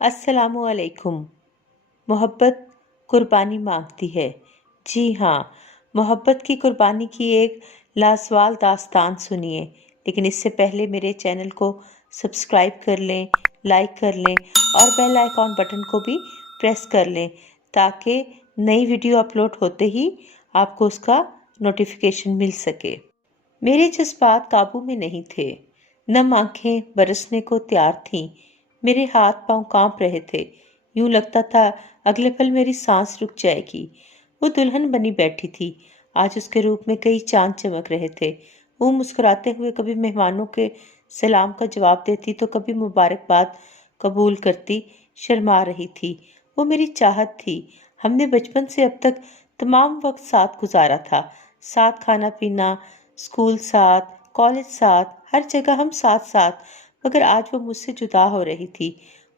السلام علیکم۔ محبت قربانی مانگتی ہے۔ جی ہاں، محبت کی قربانی کی ایک لازوال داستان سنیے، لیکن اس سے پہلے میرے چینل کو سبسکرائب کر لیں، لائک کر لیں اور بیل آئیکن بٹن کو بھی پریس کر لیں تاکہ نئی ویڈیو اپلوڈ ہوتے ہی آپ کو اس کا نوٹیفیکیشن مل سکے۔ میرے جذبات قابو میں نہیں تھے، نم آنکھیں برسنے کو تیار تھیں، میرے ہاتھ پاؤں کانپ رہے تھے، یوں لگتا تھا اگلے پل میری سانس رک جائے گی۔ وہ دلہن بنی بیٹھی تھی، آج اس کے روپ میں کئی چاند چمک رہے تھے۔ وہ مسکراتے ہوئے کبھی مہمانوں کے سلام کا جواب دیتی تو کبھی مبارکباد قبول کرتی، شرما رہی تھی۔ وہ میری چاہت تھی، ہم نے بچپن سے اب تک تمام وقت ساتھ گزارا تھا، ساتھ کھانا پینا، اسکول ساتھ، کالج ساتھ، ہر جگہ ہم ساتھ ساتھ، مگر آج وہ مجھ سے جدا ہو رہی تھی۔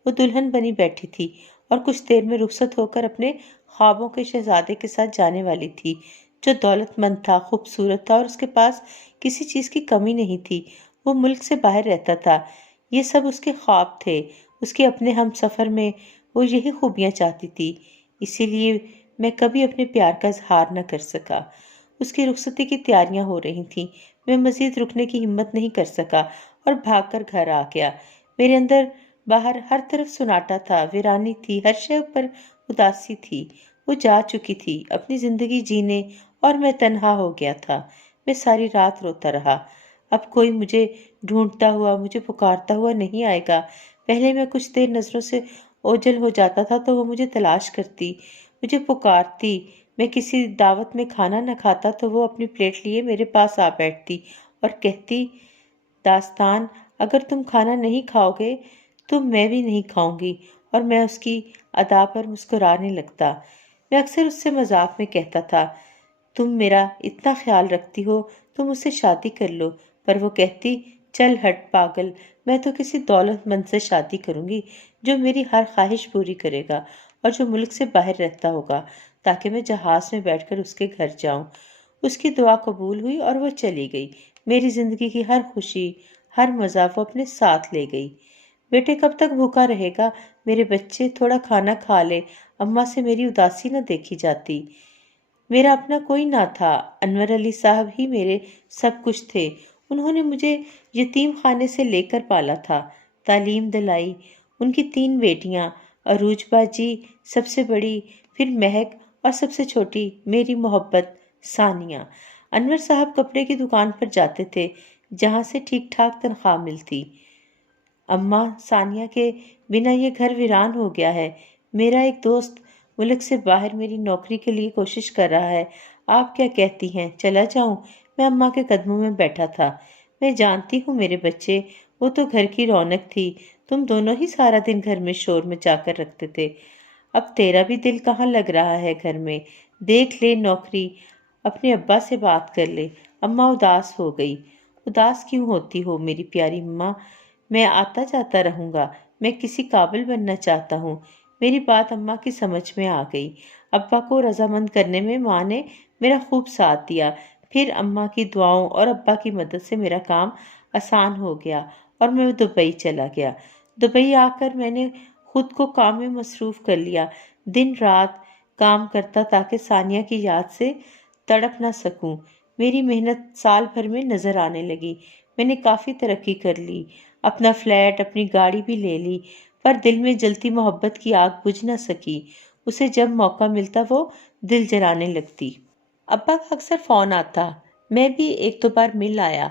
وہ دلہن بنی بیٹھی تھی اور کچھ دیر میں رخصت ہو کر اپنے خوابوں کے شہزادے کے ساتھ جانے والی تھی، جو دولت مند تھا، خوبصورت تھا اور اس کے پاس کسی چیز کی کمی نہیں تھی۔ وہ ملک سے باہر رہتا تھا، یہ سب اس کے خواب تھے، اس کے اپنے ہم سفر میں وہ یہی خوبیاں چاہتی تھی، اسی لیے میں کبھی اپنے پیار کا اظہار نہ کر سکا۔ اس کی رخصتی کی تیاریاں ہو رہی تھیں، میں مزید رکنے کی ہمت نہیں کر سکا اور بھاگ کر گھر آ گیا۔ میرے اندر باہر ہر طرف سناٹا تھا، ویرانی تھی، ہر شے پر اداسی تھی۔ وہ جا چکی تھی اپنی زندگی جینے اور میں تنہا ہو گیا تھا۔ میں ساری رات روتا رہا، اب کوئی مجھے ڈھونڈتا ہوا، مجھے پکارتا ہوا نہیں آئے گا۔ پہلے میں کچھ دیر نظروں سے اوجھل ہو جاتا تھا تو وہ مجھے تلاش کرتی، مجھے پکارتی۔ میں کسی دعوت میں کھانا نہ کھاتا تو وہ اپنی پلیٹ لیے میرے پاس آ بیٹھتی اور کہتی، داستان، اگر تم کھانا نہیں کھاؤ گے تو میں بھی نہیں کھاؤں گی، اور میں اس کی ادا پر مسکرانے لگتا۔ میں اکثر اس سے مذاق میں کہتا تھا، تم میرا اتنا خیال رکھتی ہو تو مجھ سے شادی کر لو، پر وہ کہتی، چل ہٹ پاگل، میں تو کسی دولت مند سے شادی کروں گی جو میری ہر خواہش پوری کرے گا اور جو ملک سے باہر رہتا ہوگا تاکہ میں جہاز میں بیٹھ کر اس کے گھر جاؤں۔ اس کی دعا قبول ہوئی اور وہ چلی گئی۔ میری زندگی کی ہر خوشی، ہر مزہ وہ اپنے ساتھ لے گئی۔ بیٹے کب تک بھوکا رہے گا؟ میرے بچے تھوڑا کھانا کھا لے، اماں سے میری اداسی نہ دیکھی جاتی۔ میرا اپنا کوئی نہ تھا، انور علی صاحب ہی میرے سب کچھ تھے۔ انہوں نے مجھے یتیم خانے سے لے کر پالا تھا، تعلیم دلائی۔ ان کی 3 بیٹیاں، عروج باجی سب سے بڑی، پھر مہک اور سب سے چھوٹی میری محبت ثانیہ۔ انور صاحب کپڑے کی دکان پر جاتے تھے جہاں سے ٹھیک ٹھاک تنخواہ ملتی۔ اماں، ثانیہ کے بنا یہ گھر ویران ہو گیا ہے۔ میرا ایک دوست ملک سے باہر میری نوکری کے لیے کوشش کر رہا ہے، آپ کیا کہتی ہیں، چلا جاؤں؟ میں اماں کے قدموں میں بیٹھا تھا۔ میں جانتی ہوں میرے بچے، وہ تو گھر کی رونق تھی، تم دونوں ہی سارا دن گھر میں شور مچا کر رکھتے تھے، اب تیرا بھی دل کہاں لگ رہا ہے گھر میں؟ دیکھ لے نوکری، اپنے ابا سے بات کر لے۔ اماں اداس ہو گئی۔ اداس کیوں ہوتی ہو میری پیاری اماں؟ میں آتا جاتا رہوں گا، میں کسی قابل بننا چاہتا ہوں۔ میری بات اماں کی سمجھ میں آ گئی۔ ابا کو رضامند کرنے میں ماں نے میرا خوب ساتھ دیا، پھر اماں کی دعاؤں اور ابا کی مدد سے میرا کام آسان ہو گیا اور میں دبئی چلا گیا۔ دبئی آ کر میں نے خود کو کام میں مصروف کر لیا، دن رات کام کرتا تاکہ ثانیہ کی یاد سے تڑپ نہ سکوں۔ میری محنت سال بھر میں نظر آنے لگی، میں نے کافی ترقی کر لی، اپنا فلیٹ، اپنی گاڑی بھی لے لی، پر دل میں جلتی محبت کی آگ بجھ نہ سکی۔ اسے جب موقع ملتا وہ دل جلانے لگتی۔ ابا کا اکثر فون آتا، میں بھی 1-2 بار مل آیا۔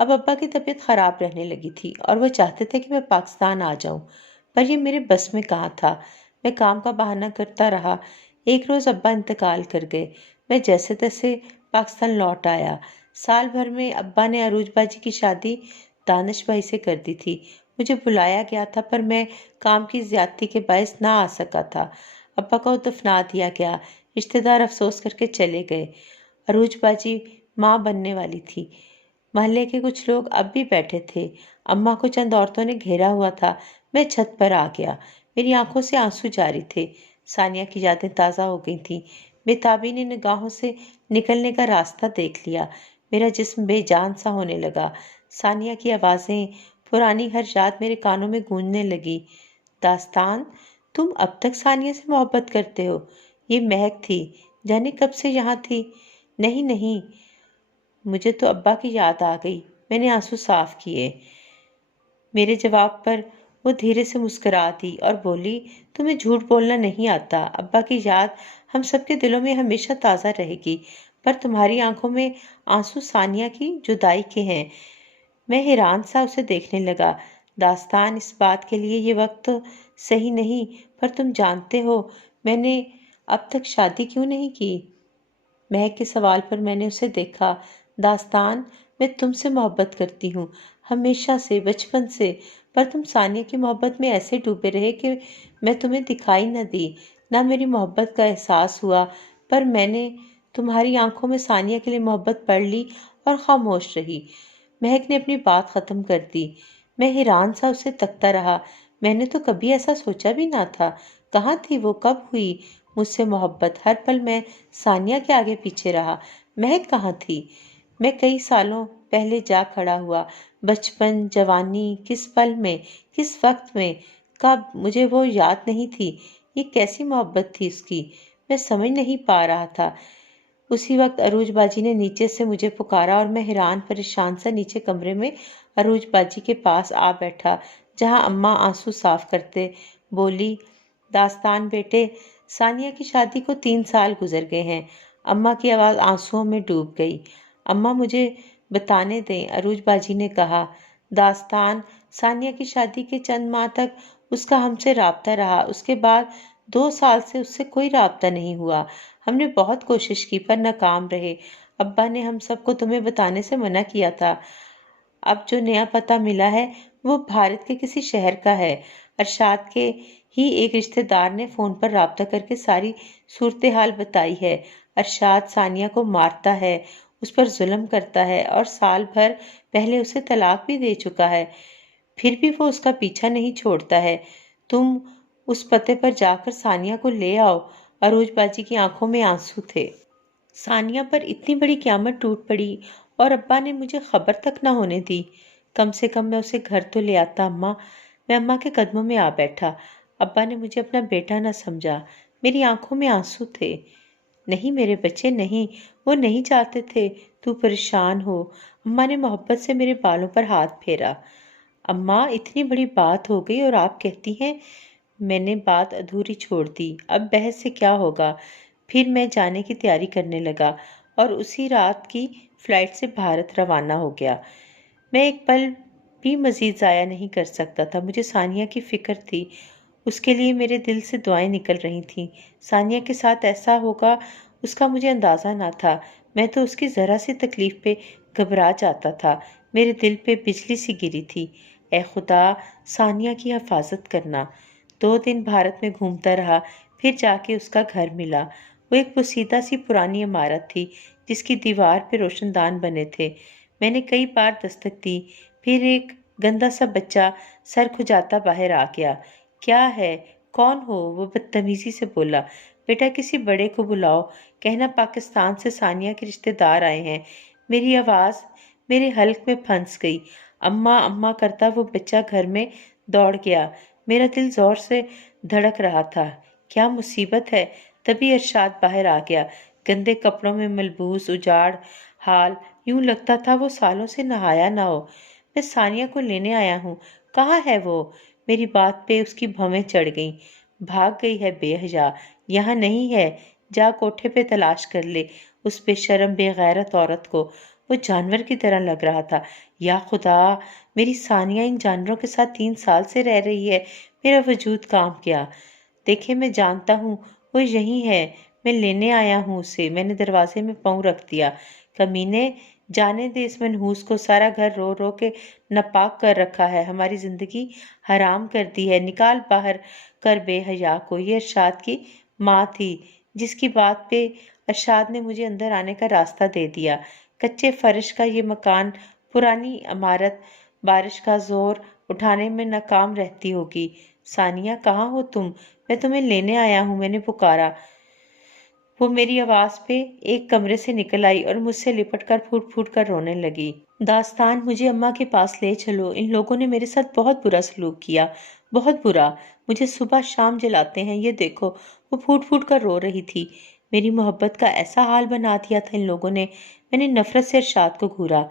اب ابا کی طبیعت خراب رہنے لگی تھی اور وہ چاہتے تھے کہ میں پاکستان آ جاؤں، پر یہ میرے بس میں کہاں تھا۔ میں کام کا بہانہ کرتا رہا۔ ایک روز ابا انتقال کر گئے، میں جیسے تیسے پاکستان لوٹ آیا۔ سال بھر میں ابا نے عروج باجی کی شادی دانش بھائی سے کر دی تھی۔ مجھے بلایا گیا تھا پر میں کام کی زیادتی کے باعث نہ آ سکا تھا۔ ابا کو دفنا دیا گیا، رشتہ دار افسوس کر کے چلے گئے۔ عروج باجی ماں بننے والی تھی۔ محلے کے کچھ لوگ اب بھی بیٹھے تھے، اماں کو چند عورتوں نے گھیرا ہوا تھا۔ میں چھت پر آ گیا، میری آنکھوں سے آنسو جاری تھے۔ ثانیہ کی یادیں تازہ ہو گئی تھیں۔ بےتابی نے نگاہوں سے نکلنے کا راستہ دیکھ لیا، میرا جسم بے جان سا ہونے لگا۔ ثانیہ کی آوازیں، پرانی ہر یاد میرے کانوں میں گونجنے لگی۔ داستان، تم اب تک ثانیہ سے محبت کرتے ہو؟ یہ مہک تھی، جانے کب سے یہاں تھی۔ نہیں نہیں، مجھے تو ابا کی یاد آ گئی۔ میں نے آنسو صاف کیے۔ میرے جواب پر وہ دھیرے سے مسکرا دی اور بولی، تمہیں جھوٹ بولنا نہیں آتا۔ ابا کی یاد ہم سب کے دلوں میں ہمیشہ تازہ رہے گی، پر تمہاری آنکھوں میں آنسو ثانیہ کی جدائی کے ہیں۔ میں حیران سا اسے دیکھنے لگا۔ داستان، اس بات کے لیے یہ وقت تو صحیح نہیں، پر تم جانتے ہو میں نے اب تک شادی کیوں نہیں کی؟ مہک کے سوال پر میں نے اسے دیکھا۔ داستان، میں تم سے محبت کرتی ہوں، ہمیشہ سے، بچپن سے، پر تم ثانیہ کی محبت میں ایسے ڈوبے رہے کہ میں تمہیں دکھائی نہ دی، نہ میری محبت کا احساس ہوا، پر میں نے تمہاری آنکھوں میں ثانیہ کے لیے محبت پڑھ لی اور خاموش رہی۔ مہک نے اپنی بات ختم کر دی۔ میں حیران سا اسے تکتا رہا۔ میں نے تو کبھی ایسا سوچا بھی نہ تھا۔ کہاں تھی وہ؟ کب ہوئی مجھ سے محبت؟ ہر پل میں ثانیہ کے آگے پیچھے رہا۔ مہک کہاں تھی؟ میں کئی سالوں پہلے جا کھڑا ہوا۔ بچپن، جوانی، کس پل میں، کس وقت میں، کب؟ مجھے وہ یاد نہیں تھی۔ یہ کیسی محبت تھی اس کی؟ میں سمجھ نہیں پا رہا تھا۔ اسی وقت عروج باجی نے نیچے سے مجھے پکارا اور میں حیران پریشان سا نیچے کمرے میں عروج باجی کے پاس آ بیٹھا، جہاں اماں آنسو صاف کرتے بولی، داستان بیٹے، ثانیہ کی شادی کو 3 سال گزر گئے ہیں۔ اماں کی آواز آنسوؤں میں ڈوب گئی۔ اماں مجھے بتانے دیں، عروج باجی نے کہا۔ داستان، ثانیہ کی شادی کے چند ماہ تک اس کا ہم سے رابطہ رہا، اس کے بعد 2 سال سے اس سے کوئی رابطہ نہیں ہوا۔ ہم نے بہت کوشش کی پر ناکام رہے۔ ابا نے ہم سب کو تمہیں بتانے سے منع کیا تھا۔ اب جو نیا پتہ ملا ہے وہ بھارت کے کسی شہر کا ہے۔ ارشاد کے ہی ایک رشتہ دار نے فون پر رابطہ کر کے ساری صورتحال بتائی ہے۔ ارشاد ثانیہ کو مارتا ہے، اس پر ظلم کرتا ہے اور سال بھر پہلے اسے طلاق بھی دے چکا ہے، پھر بھی وہ اس کا پیچھا نہیں چھوڑتا ہے۔ تم اس پتے پر جا کر ثانیہ کو لے آؤ۔ عروج باجی کی آنکھوں میں آنسو تھے۔ ثانیہ پر اتنی بڑی قیامت ٹوٹ پڑی اور ابا نے مجھے خبر تک نہ ہونے دی۔ کم سے کم میں اسے گھر تو لے آتا اماں۔ میں اماں کے قدموں میں آ بیٹھا۔ ابا نے مجھے اپنا بیٹا نہ سمجھا۔ میری آنکھوں میں آنسو تھے۔ نہیں میرے بچے، نہیں، وہ نہیں چاہتے تھے تو پریشان ہو۔ اماں نے محبت سے میرے بالوں پر ہاتھ پھیرا۔ اماں، اتنی بڑی بات ہو گئی اور آپ کہتی ہیں؟ میں نے بات ادھوری چھوڑ دی۔ اب بحث سے کیا ہوگا؟ پھر میں جانے کی تیاری کرنے لگا اور اسی رات کی فلائٹ سے بھارت روانہ ہو گیا۔ میں ایک پل بھی مزید ضائع نہیں کر سکتا تھا۔ مجھے ثانیہ کی فکر تھی، اس کے لیے میرے دل سے دعائیں نکل رہی تھیں۔ ثانیہ کے ساتھ ایسا ہوگا اس کا مجھے اندازہ نہ تھا۔ میں تو اس کی ذرا سی تکلیف پہ گھبرا جاتا تھا۔ میرے دل پہ بجلی سی گری تھی۔ اے خدا، ثانیہ کی حفاظت کرنا۔ 2 دن بھارت میں گھومتا رہا، پھر جا کے اس کا گھر ملا۔ وہ ایک بسیدہ سی پرانی عمارت تھی جس کی دیوار پہ روشن دان بنے تھے۔ میں نے کئی بار دستک دی، پھر ایک گندا سا بچہ سر کھجاتا باہر آ گیا۔ کیا ہے؟ کون ہو؟ وہ بدتمیزی سے بولا۔ بیٹا کسی بڑے کو بلاؤ، کہنا پاکستان سے ثانیہ کے رشتہ دار آئے ہیں۔ میری آواز میرے حلق میں پھنس گئی۔ اماں اماں کرتا وہ بچہ گھر میں دوڑ گیا۔ میرا دل زور سے دھڑک رہا تھا۔ کیا مصیبت ہے؟ تبھی ارشاد باہر آ گیا، گندے کپڑوں میں ملبوس، اجاڑ حال، یوں لگتا تھا وہ سالوں سے نہایا نہ ہو۔ میں ثانیہ کو لینے آیا ہوں۔ کہاں ہے وہ؟ میری بات پہ اس کی بھویں چڑھ گئیں۔ بھاگ گئی ہے بے حیا، یہاں نہیں ہے۔ جا کوٹھے پہ تلاش کر لے اس بے شرم بے غیرت عورت کو۔ وہ جانور کی طرح لگ رہا تھا۔ یا خدا، میری ثانیہ ان جانوروں کے ساتھ 3 سال سے رہ رہی ہے۔ میرا وجود کانپ گیا۔ دیکھے، میں جانتا ہوں وہ یہیں ہے، میں لینے آیا ہوں اسے۔ میں نے دروازے میں پاؤں رکھ دیا۔ کمینے، جانے دے اس منحوس کو، سارا گھر رو رو کے ناپاک کر رکھا ہے، ہماری زندگی حرام کر دی ہے، نکال باہر کر بے حیا کو۔ یہ ارشاد کی ماں تھی جس کی بات پہ ارشاد نے مجھے اندر آنے کا راستہ دے دیا۔ کچے فرش کا یہ مکان، پرانی عمارت، بارش کا زور اٹھانے میں ناکام رہتی ہوگی۔ ثانیہ، کہاں ہو تم؟ میں تمہیں لینے آیا ہوں، میں نے پکارا۔ وہ میری آواز پہ ایک کمرے سے نکل آئی اور مجھ سے لپٹ کر پھوٹ پھوٹ کر رونے لگی۔ داستان، مجھے اماں کے پاس لے چلو، ان لوگوں نے میرے ساتھ بہت برا سلوک کیا۔ بہت برا، مجھے صبح شام جلاتے ہیں، یہ دیکھو۔ وہ پھوٹ پھوٹ کر رو رہی تھی۔ میری محبت کا ایسا حال بنا دیا تھا ان لوگوں نے۔ میں نے نفرت سے ارشاد کو گھورا،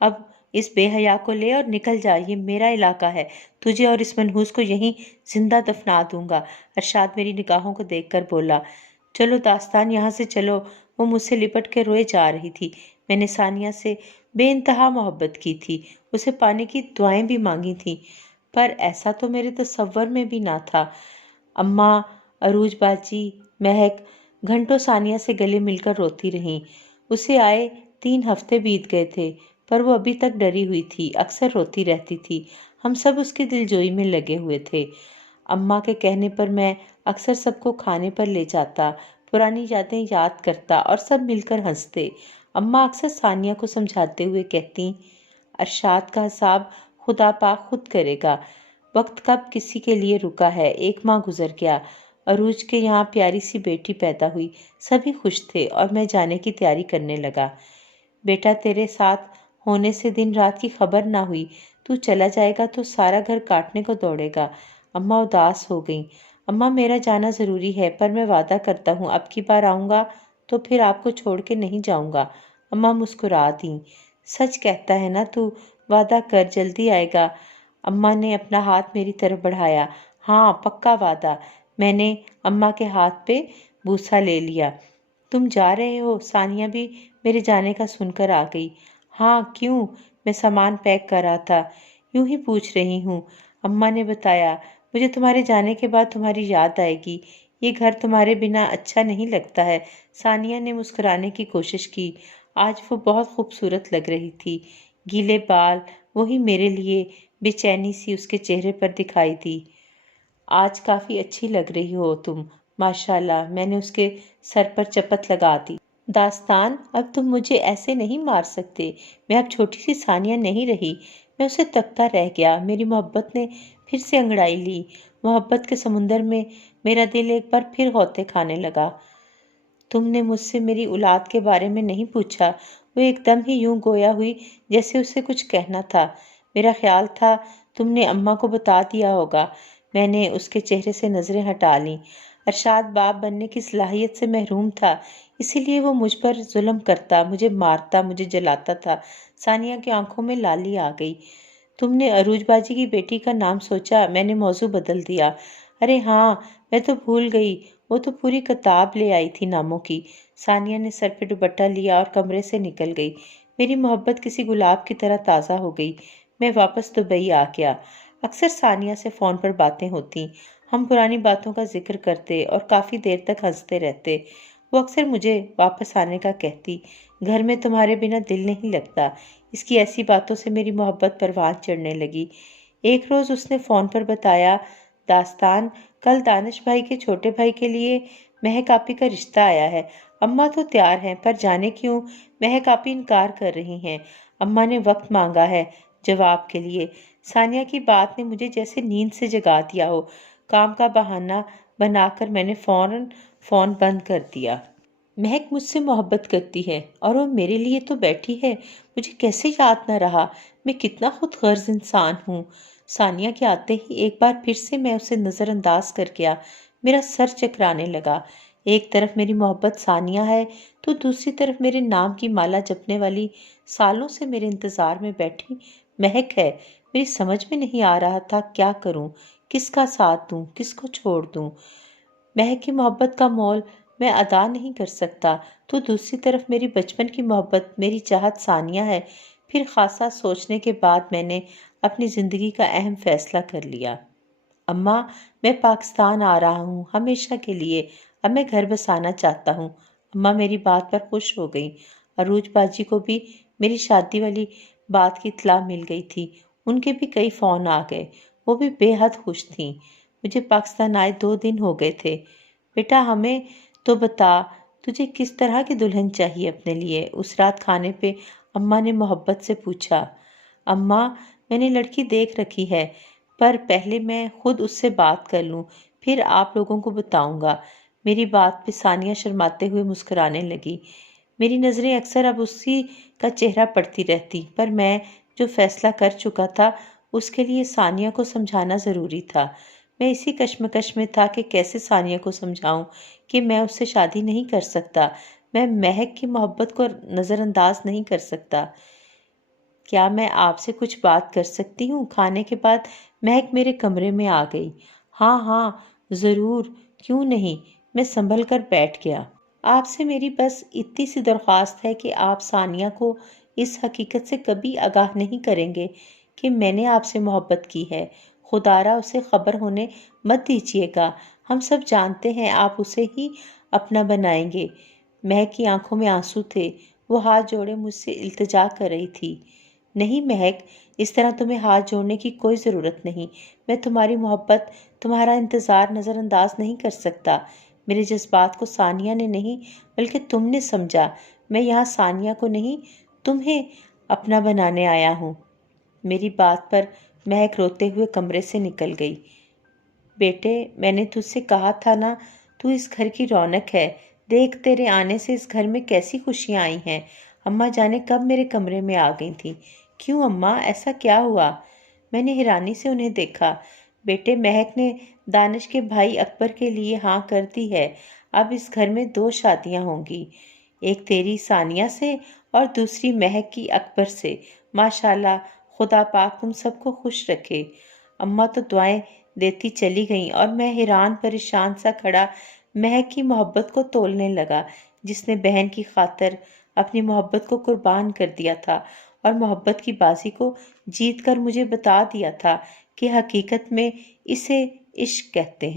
اب اس بے حیا کو لے اور نکل جا، یہ میرا علاقہ ہے، تجھے اور اس منحوس کو یہیں زندہ دفنا دوں گا۔ ارشاد میری نگاہوں کو دیکھ کر بولا، چلو داستان، یہاں سے چلو۔ وہ مجھ سے لپٹ کے روئے جا رہی تھی۔ میں نے ثانیہ سے بے انتہا محبت کی تھی، اسے پانے کی دعائیں بھی مانگی تھیں، پر ایسا تو میرے تصور میں بھی نہ تھا۔ اماں، عروج باجی، مہک گھنٹوں ثانیہ سے گلے مل کر روتی رہیں۔ اسے آئے 3 ہفتے بیت گئے تھے، پر وہ ابھی تک ڈری ہوئی تھی، اکثر روتی رہتی تھی۔ ہم سب اس کی دلجوئی میں لگے ہوئے تھے۔ اماں کے کہنے پر میں اکثر سب کو کھانے پر لے جاتا، پرانی یادیں یاد کرتا اور سب مل کر ہنستے۔ اماں اکثر ثانیہ کو سمجھاتے ہوئے کہتی، ارشاد کا حساب خدا پاک خود کرے گا، وقت کب کسی کے لیے رکا ہے۔ 1 ماہ گزر گیا، عروج کے یہاں پیاری سی بیٹی پیدا ہوئی، سبھی خوش تھے اور میں جانے کی تیاری کرنے لگا۔ بیٹا تیرے ساتھ ہونے سے دن رات کی خبر نہ ہوئی، تو چلا جائے گا تو سارا گھر کاٹنے کو دوڑے گا۔ اماں اداس ہو گئیں۔ اماں، میرا جانا ضروری ہے، پر میں وعدہ کرتا ہوں اب کی بار آؤں گا تو پھر آپ کو چھوڑ کے نہیں جاؤں گا۔ اماں مسکرا دیں۔ سچ کہتا ہے نا تو؟ وعدہ کر، جلدی آئے گا۔ اماں نے اپنا ہاتھ میری طرف بڑھایا۔ ہاں، پکا وعدہ۔ میں نے اماں کے ہاتھ پہ بوسہ لے لیا۔ تم جا رہے ہو؟ ثانیہ بھی میرے جانے کا سن کر آ گئی۔ ہاں، کیوں؟ میں سامان پیک کر رہا تھا، یوں ہی پوچھ رہی ہوں۔ اماں نے بتایا، مجھے تمہارے جانے کے بعد تمہاری یاد آئے گی، یہ گھر تمہارے بنا اچھا نہیں لگتا ہے۔ ثانیہ نے مسکرانے کی کوشش کی۔ آج وہ بہت خوبصورت لگ رہی تھی، گیلے بال، وہی میرے لیے۔ بے چینی سی اس کے چہرے پر دکھائی دی۔ آج کافی اچھی لگ رہی ہو تم، ماشاءاللہ۔ میں نے اس کے سر پر چپت لگا دی۔ داستان، اب تم مجھے ایسے نہیں مار سکتے، میں اب چھوٹی سی ثانیہ نہیں رہی۔ میں اسے تکتا رہ گیا۔ میری محبت نے پھر سے انگڑائی لی۔ محبت کے سمندر میں میرا دل ایک بار پھر غوطے کھانے لگا۔ تم نے مجھ سے میری اولاد کے بارے میں نہیں پوچھا؟ وہ ایک دم ہی یوں گویا ہوئی جیسے اسے کچھ کہنا تھا۔ میرا خیال تھا تم نے اماں کو بتا دیا ہوگا۔ میں نے اس کے چہرے سے نظریں ہٹا لیں۔ ارشاد باپ بننے کی صلاحیت سے محروم تھا، اسی لیے وہ مجھ پر ظلم کرتا، مجھے مارتا، مجھے جلاتا تھا۔ ثانیہ کی آنکھوں میں لالی آ گئی۔ تم نے عروج باجی کی بیٹی کا نام سوچا؟ میں نے موضوع بدل دیا۔ ارے ہاں، میں تو بھول گئی، وہ تو پوری کتاب لے آئی تھی ناموں کی۔ ثانیہ نے سر پہ دوپٹہ لیا اور کمرے سے نکل گئی۔ میری محبت کسی گلاب کی طرح تازہ ہو گئی۔ میں واپس دبئی آ گیا۔ اکثر ثانیہ سے فون پر باتیں ہوتی، ہم پرانی باتوں کا ذکر کرتے اور کافی دیر تک ہنستے رہتے۔ وہ اکثر مجھے واپس آنے کا کہتی، گھر میں تمہارے بنا دل نہیں لگتا۔ اس کی ایسی باتوں سے میری محبت پروان چڑھنے لگی۔ ایک روز اس نے فون پر بتایا، داستان، کل دانش بھائی کے چھوٹے بھائی کے لیے مہک آپی کا رشتہ آیا ہے۔ اماں تو تیار ہیں، پر جانے کیوں مہک آپی انکار کر رہی ہیں۔ اماں نے وقت مانگا ہے جواب کے لیے۔ ثانیہ کی بات نے مجھے جیسے نیند سے جگا دیا ہو۔ کام کا بہانہ بنا کر میں نے فوراً فون بند کر دیا۔ مہک مجھ سے محبت کرتی ہے اور وہ میرے لیے تو بیٹھی ہے، مجھے کیسے یاد نہ رہا؟ میں کتنا خود غرض انسان ہوں۔ ثانیہ کے آتے ہی ایک بار پھر سے میں اسے نظر انداز کر گیا۔ میرا سر چکرانے لگا۔ ایک طرف میری محبت ثانیہ ہے تو دوسری طرف میرے نام کی مالا جپنے والی، سالوں سے میرے انتظار میں بیٹھی مہک ہے۔ میری سمجھ میں نہیں آ رہا تھا کیا کروں، کس کا ساتھ دوں، کس کو چھوڑ دوں۔ مہک کی محبت کا مول میں ادا نہیں کر سکتا تو دوسری طرف میری بچپن کی محبت، میری چاہت ثانیہ ہے۔ پھر خاصا سوچنے کے بعد میں نے اپنی زندگی کا اہم فیصلہ کر لیا۔ اماں، میں پاکستان آ رہا ہوں ہمیشہ کے لیے، اب میں گھر بسانا چاہتا ہوں۔ اماں میری بات پر خوش ہو گئیں۔ عروج باجی کو بھی میری شادی والی بات کی اطلاع مل گئی تھی، ان کے بھی کئی فون آ گئے، وہ بھی بے حد خوش تھیں۔ مجھے پاکستان آئے 2 دن ہو گئے تھے۔ بیٹا ہمیں تو بتا، تجھے کس طرح کی دلہن چاہیے اپنے لیے؟ اس رات کھانے پہ اماں نے محبت سے پوچھا۔ اماں، میں نے لڑکی دیکھ رکھی ہے، پر پہلے میں خود اس سے بات کر لوں، پھر آپ لوگوں کو بتاؤں گا۔ میری بات پہ ثانیہ شرماتے ہوئے مسکرانے لگی۔ میری نظریں اکثر اب اسی کا چہرہ پڑتی رہتی، پر میں جو فیصلہ کر چکا تھا اس کے لیے ثانیہ کو سمجھانا ضروری تھا۔ میں اسی کشمکش میں تھا کہ کیسے ثانیہ کو سمجھاؤں کہ میں اس سے شادی نہیں کر سکتا، میں مہک کی محبت کو نظر انداز نہیں کر سکتا۔ کیا میں آپ سے کچھ بات کر سکتی ہوں؟ کھانے کے بعد مہک میرے کمرے میں آ گئی۔ ہاں ہاں ضرور، کیوں نہیں، میں سنبھل کر بیٹھ گیا۔ آپ سے میری بس اتنی سی درخواست ہے کہ آپ ثانیہ کو اس حقیقت سے کبھی آگاہ نہیں کریں گے کہ میں نے آپ سے محبت کی ہے۔ خدا را اسے خبر ہونے مت دیجیے گا، ہم سب جانتے ہیں آپ اسے ہی اپنا بنائیں گے۔ مہک کی آنکھوں میں آنسو تھے، وہ ہاتھ جوڑے مجھ سے التجا کر رہی تھی۔ نہیں مہک، اس طرح تمہیں ہاتھ جوڑنے کی کوئی ضرورت نہیں، میں تمہاری محبت، تمہارا انتظار نظر انداز نہیں کر سکتا۔ میرے جذبات کو ثانیہ نے نہیں بلکہ تم نے سمجھا۔ میں یہاں ثانیہ کو نہیں تمہیں اپنا بنانے آیا ہوں۔ میری بات پر مہک روتے ہوئے کمرے سے نکل گئی۔ بیٹے، میں نے تجھ سے کہا تھا نا، تو اس گھر کی رونق ہے، دیکھ تیرے آنے سے اس گھر میں کیسی خوشیاں آئی ہیں۔ اماں جانے کب میرے کمرے میں آ گئی تھیں۔ کیوں اماں، ایسا کیا ہوا؟ میں نے حیرانی سے انہیں دیکھا۔ بیٹے، مہک نے دانش کے بھائی اکبر کے لیے ہاں کر دی ہے، اب اس گھر میں 2 شادیاں ہوں گی، ایک تیری ثانیہ سے اور دوسری مہک کی اکبر سے۔ ماشاءاللہ، خدا پاک تم سب کو خوش رکھے۔ اماں تو دعائیں دیتی چلی گئیں اور میں حیران پریشان سا کھڑا مہک کی محبت کو تولنے لگا، جس نے بہن کی خاطر اپنی محبت کو قربان کر دیا تھا اور محبت کی بازی کو جیت کر مجھے بتا دیا تھا کہ حقیقت میں اسے عشق کہتے ہیں۔